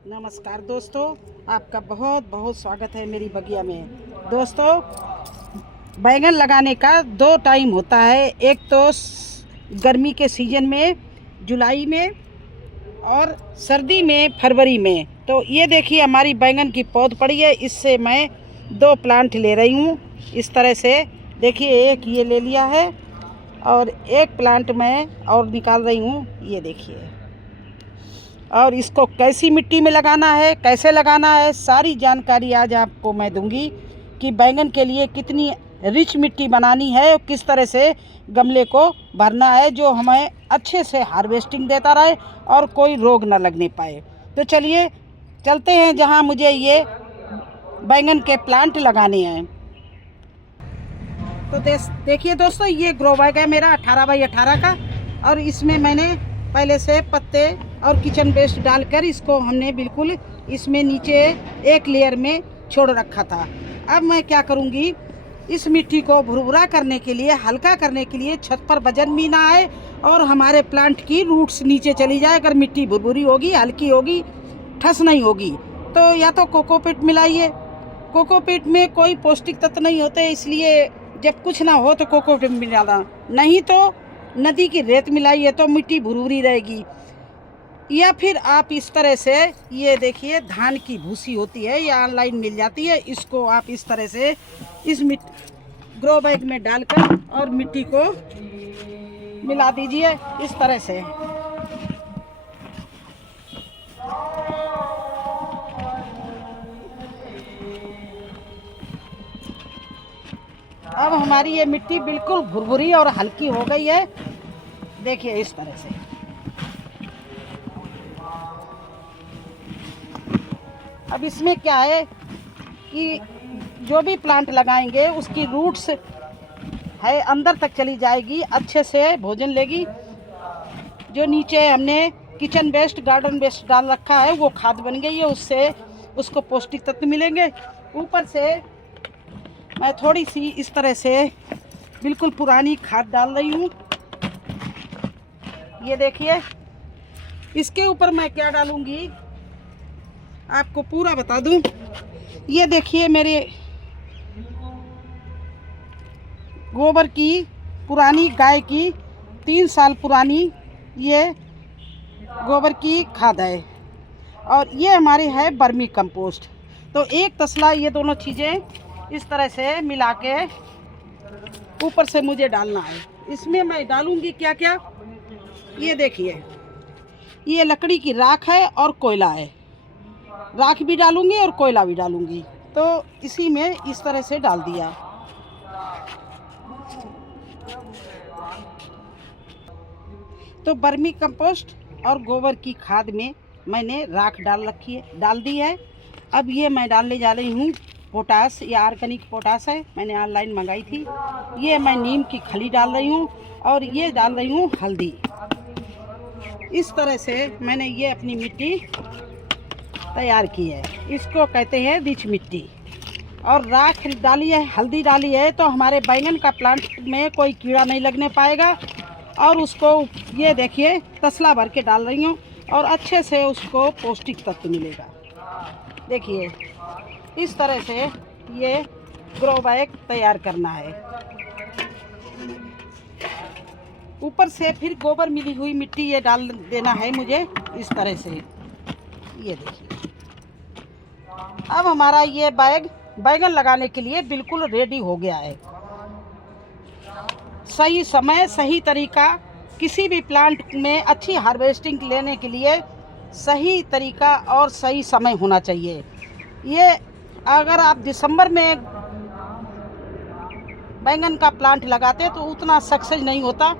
नमस्कार दोस्तों, आपका बहुत बहुत स्वागत है मेरी बगिया में। दोस्तों, बैंगन लगाने का दो टाइम होता है। एक तो गर्मी के सीज़न में जुलाई में और सर्दी में फरवरी में। तो ये देखिए हमारी बैंगन की पौध पड़ी है, इससे मैं दो प्लांट ले रही हूँ। इस तरह से देखिए, एक ये ले लिया है और एक प्लांट मैं और निकाल रही हूँ। ये देखिए, और इसको कैसी मिट्टी में लगाना है, कैसे लगाना है, सारी जानकारी आज आपको मैं दूंगी कि बैंगन के लिए कितनी रिच मिट्टी बनानी है और किस तरह से गमले को भरना है जो हमें अच्छे से हार्वेस्टिंग देता रहे और कोई रोग ना लगने पाए। तो चलिए चलते हैं जहां मुझे ये बैंगन के प्लांट लगाने हैं। तो देखिए दोस्तों, ये ग्रो बैग है मेरा 18 बाई 18 का, और इसमें मैंने पहले से पत्ते और किचन वेस्ट डालकर इसको हमने बिल्कुल इसमें नीचे एक लेयर में छोड़ रखा था। अब मैं क्या करूँगी, इस मिट्टी को भुरभुरा करने के लिए, हल्का करने के लिए, छत पर वजन भी ना आए और हमारे प्लांट की रूट्स नीचे चली जाए। अगर मिट्टी भुरभुरी होगी, हल्की होगी, ठस नहीं होगी, तो या तो कोकोपीट मिलाइए। कोकोपीट में कोई पौष्टिक तत्व नहीं होते, इसलिए जब कुछ ना हो तो कोकोपीट मिलाना, नहीं तो नदी की रेत मिलाइए तो मिट्टी भुरभुरी रहेगी। या फिर आप इस तरह से, ये देखिए धान की भूसी होती है, ये ऑनलाइन मिल जाती है, इसको आप इस तरह से इस ग्रो बैग में डालकर और मिट्टी को मिला दीजिए इस तरह से। अब हमारी ये मिट्टी बिल्कुल भुरभुरी और हल्की हो गई है। देखिए इस तरह से। अब इसमें क्या है कि जो भी प्लांट लगाएंगे उसकी रूट्स है अंदर तक चली जाएगी, अच्छे से भोजन लेगी। जो नीचे हमने किचन वेस्ट, गार्डन वेस्ट डाल रखा है वो खाद बन गई है, उससे उसको पौष्टिक तत्व मिलेंगे। ऊपर से मैं थोड़ी सी इस तरह से बिल्कुल पुरानी खाद डाल रही हूँ। ये देखिए, इसके ऊपर मैं क्या डालूंगी आपको पूरा बता दूं। ये देखिए मेरे गोबर की पुरानी, गाय की 3 साल पुरानी ये गोबर की खाद है, और ये हमारी है वर्मी कंपोस्ट। तो एक तसला ये दोनों चीज़ें इस तरह से मिला के ऊपर से मुझे डालना है। इसमें मैं डालूंगी क्या क्या, ये देखिए, ये लकड़ी की राख है और कोयला है। राख भी डालूंगी और कोयला भी डालूंगी। तो इसी में इस तरह से डाल दिया। तो वर्मी कंपोस्ट और गोबर की खाद में मैंने राख डाल दी है। अब ये मैं डालने जा रही हूँ पोटास, या ऑर्गेनिक पोटास है, मैंने ऑनलाइन मंगाई थी। ये मैं नीम की खली डाल रही हूँ और ये डाल रही हूँ हल्दी। इस तरह से मैंने ये अपनी मिट्टी तैयार की है, इसको कहते हैं रिच मिट्टी। और राख डाली है, हल्दी डाली है, तो हमारे बैंगन का प्लांट में कोई कीड़ा नहीं लगने पाएगा। और उसको ये देखिए तसला भर के डाल रही हूँ और अच्छे से उसको पौष्टिक तत्व मिलेगा। देखिए इस तरह से ये ग्रो बैग तैयार करना है। ऊपर से फिर गोबर मिली हुई मिट्टी ये डाल देना है मुझे इस तरह से। ये देखिए, अब हमारा ये बैग बैंगन लगाने के लिए बिल्कुल रेडी हो गया है। सही समय, सही तरीका, किसी भी प्लांट में अच्छी हार्वेस्टिंग लेने के लिए सही तरीका और सही समय होना चाहिए। ये अगर आप दिसंबर में बैंगन का प्लांट लगाते तो उतना सक्सेस नहीं होता।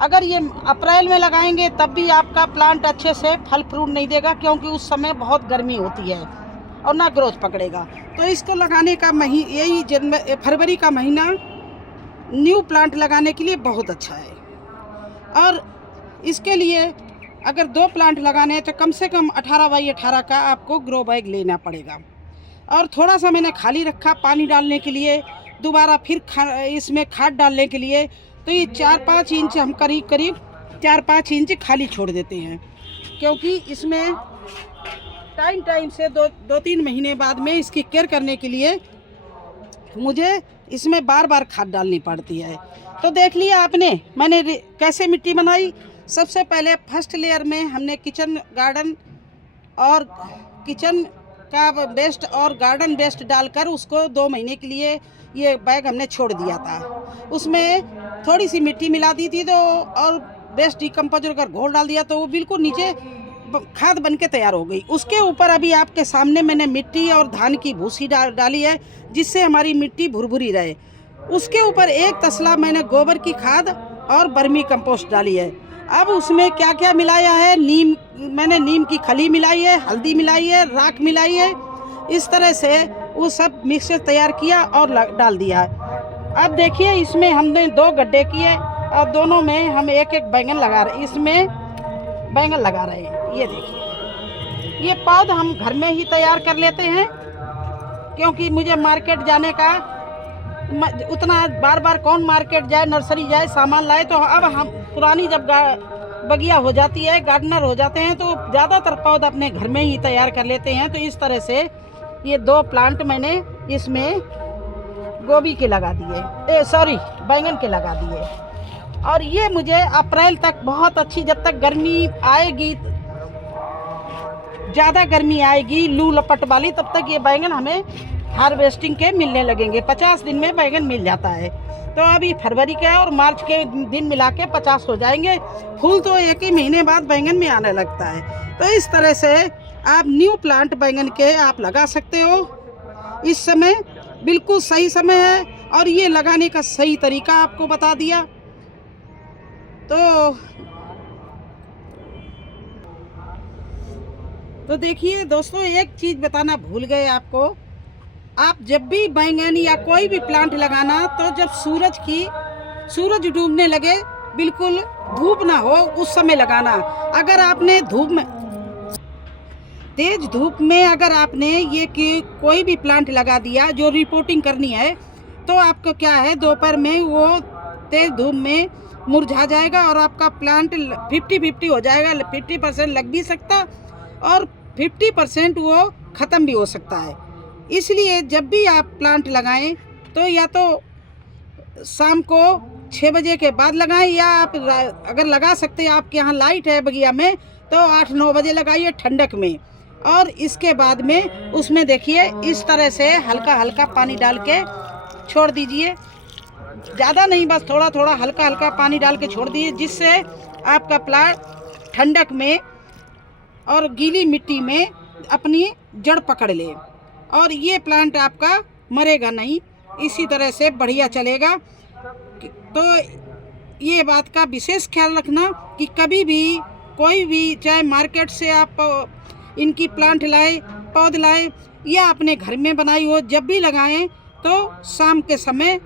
अगर ये अप्रैल में लगाएंगे तब भी आपका प्लांट अच्छे से फल फ्रूट नहीं देगा, क्योंकि उस समय बहुत गर्मी होती है और ना ग्रोथ पकड़ेगा। तो इसको लगाने का यही फरवरी का महीना न्यू प्लांट लगाने के लिए बहुत अच्छा है। और इसके लिए अगर 2 प्लांट लगाने हैं तो कम से कम 18 बाई 18 का आपको ग्रो बैग लेना पड़ेगा। और थोड़ा सा मैंने खाली रखा पानी डालने के लिए, दोबारा फिर इसमें खाद डालने के लिए। तो ये 4-5 इंच हम करीब 4-5 इंच खाली छोड़ देते हैं, क्योंकि इसमें टाइम से दो तीन महीने बाद में इसकी केयर करने के लिए मुझे इसमें बार बार खाद डालनी पड़ती है। तो देख लिया आपने मैंने कैसे मिट्टी बनाई। सबसे पहले फर्स्ट लेयर में हमने किचन गार्डन और किचन का वेस्ट और गार्डन वेस्ट डालकर उसको 2 महीने के लिए ये बैग हमने छोड़ दिया था। उसमें थोड़ी सी मिट्टी मिला दी थी तो और वेस्ट डिकम्पोजर का घोल डाल दिया तो वो बिल्कुल नीचे खाद बन के तैयार हो गई। उसके ऊपर अभी आपके सामने मैंने मिट्टी और धान की भूसी डाली है जिससे हमारी मिट्टी भुरभुरी रहे। उसके ऊपर एक तसला मैंने गोबर की खाद और बर्मी कंपोस्ट डाली है। अब उसमें क्या क्या मिलाया है, मैंने नीम की खली मिलाई है, हल्दी मिलाई है, राख मिलाई है। इस तरह से वो सब मिक्सचर तैयार किया और डाल दिया है। अब देखिए इसमें हमने 2 गड्ढे किए और दोनों में हम एक एक बैंगन लगा रहे, इसमें बैंगन लगा रहे हैं। ये देखिए ये पौध हम घर में ही तैयार कर लेते हैं क्योंकि मुझे मार्केट जाने का उतना बार बार कौन मार्केट जाए, नर्सरी जाए सामान लाए। तो अब हम पुरानी जब बगिया हो जाती है, गार्डनर हो जाते हैं तो ज़्यादातर पौध अपने घर में ही तैयार कर लेते हैं। तो इस तरह से ये 2 प्लांट मैंने इसमें गोभी के लगा दिए, बैंगन के लगा दिए। और ये मुझे अप्रैल तक बहुत अच्छी, जब तक गर्मी आएगी, ज़्यादा गर्मी आएगी लू लपट वाली, तब तक ये बैंगन हमें हार्वेस्टिंग के मिलने लगेंगे। 50 दिन में बैंगन मिल जाता है। तो अभी फरवरी के और मार्च के दिन मिला के 50 हो जाएंगे। फूल तो 1 ही महीने बाद बैंगन में आने लगता है। तो इस तरह से आप न्यू प्लांट बैंगन के आप लगा सकते हो। इस समय बिल्कुल सही समय है और ये लगाने का सही तरीका आपको बता दिया। तो देखिए दोस्तों, एक चीज़ बताना भूल गए आपको। आप जब भी बैंगन या कोई भी प्लांट लगाना तो जब सूरज डूबने लगे, बिल्कुल धूप ना हो उस समय लगाना। अगर आपने तेज धूप में अगर आपने ये कि कोई भी प्लांट लगा दिया जो रिपोर्टिंग करनी है, तो आपको क्या है दोपहर में वो तेज धूप में मुरझा जाएगा और आपका प्लांट 50-50 हो जाएगा। 50% लग भी सकता और 50% वो ख़त्म भी हो सकता है। इसलिए जब भी आप प्लांट लगाएं तो या तो शाम को 6 बजे के बाद लगाएं, या आप अगर लगा सकते हैं, आपके यहाँ लाइट है बगिया में, तो 8-9 बजे लगाइए ठंडक में। और इसके बाद में उसमें देखिए इस तरह से हल्का हल्का पानी डाल के छोड़ दीजिए। ज़्यादा नहीं, बस थोड़ा थोड़ा हल्का हल्का पानी डाल के छोड़ दीजिए, जिससे आपका प्लांट ठंडक में और गीली मिट्टी में अपनी जड़ पकड़ ले और ये प्लांट आपका मरेगा नहीं, इसी तरह से बढ़िया चलेगा। तो ये बात का विशेष ख्याल रखना कि कभी भी कोई भी, चाहे मार्केट से आप इनकी प्लांट लाए, पौध लाए या अपने घर में बनाई हो, जब भी लगाएं तो शाम के समय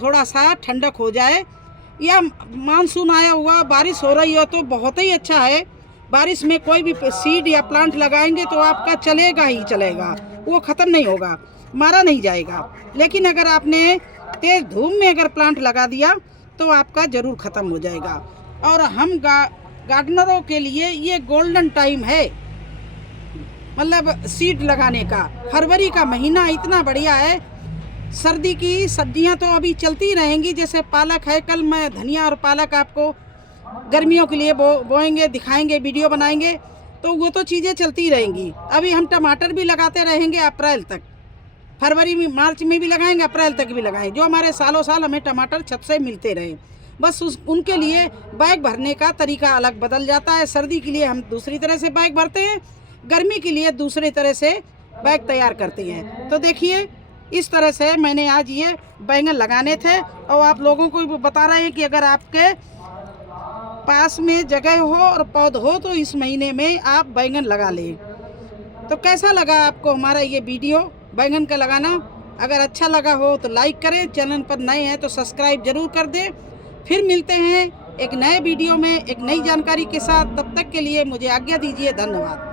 थोड़ा सा ठंडक हो जाए, या मानसून आया हुआ बारिश हो रही हो तो बहुत ही अच्छा है। बारिश में कोई भी सीड या प्लांट लगाएंगे तो आपका चलेगा ही चलेगा, वो ख़त्म नहीं होगा, मारा नहीं जाएगा। लेकिन अगर आपने तेज़ धूप में अगर प्लांट लगा दिया तो आपका ज़रूर ख़त्म हो जाएगा। और हम गार्डनरों के लिए ये गोल्डन टाइम है, मतलब सीड लगाने का। फरवरी का महीना इतना बढ़िया है। सर्दी की सब्जियां तो अभी चलती रहेंगी, जैसे पालक है, कल मैं धनिया और पालक आपको गर्मियों के लिए बोएंगे, दिखाएंगे, वीडियो बनाएंगे, तो वो तो चीज़ें चलती रहेंगी। अभी हम टमाटर भी लगाते रहेंगे अप्रैल तक, फरवरी में मार्च में भी लगाएंगे, अप्रैल तक भी लगाएंगे, जो हमारे सालों साल हमें टमाटर छत से मिलते रहे। बस उनके लिए बैग भरने का तरीका अलग बदल जाता है। सर्दी के लिए हम दूसरी तरह से बैग भरते हैं, गर्मी के लिए दूसरी तरह से बैग तैयार करते हैं। तो देखिए इस तरह से मैंने आज ये बैंगन लगाने थे और आप लोगों को भी बता रहे हैं कि अगर आपके पास में जगह हो और पौध हो तो इस महीने में आप बैंगन लगा लें। तो कैसा लगा आपको हमारा ये वीडियो बैंगन का लगाना? अगर अच्छा लगा हो तो लाइक करें, चैनल पर नए हैं तो सब्सक्राइब जरूर कर दें। फिर मिलते हैं एक नए वीडियो में एक नई जानकारी के साथ। तब तक के लिए मुझे आज्ञा दीजिए। धन्यवाद।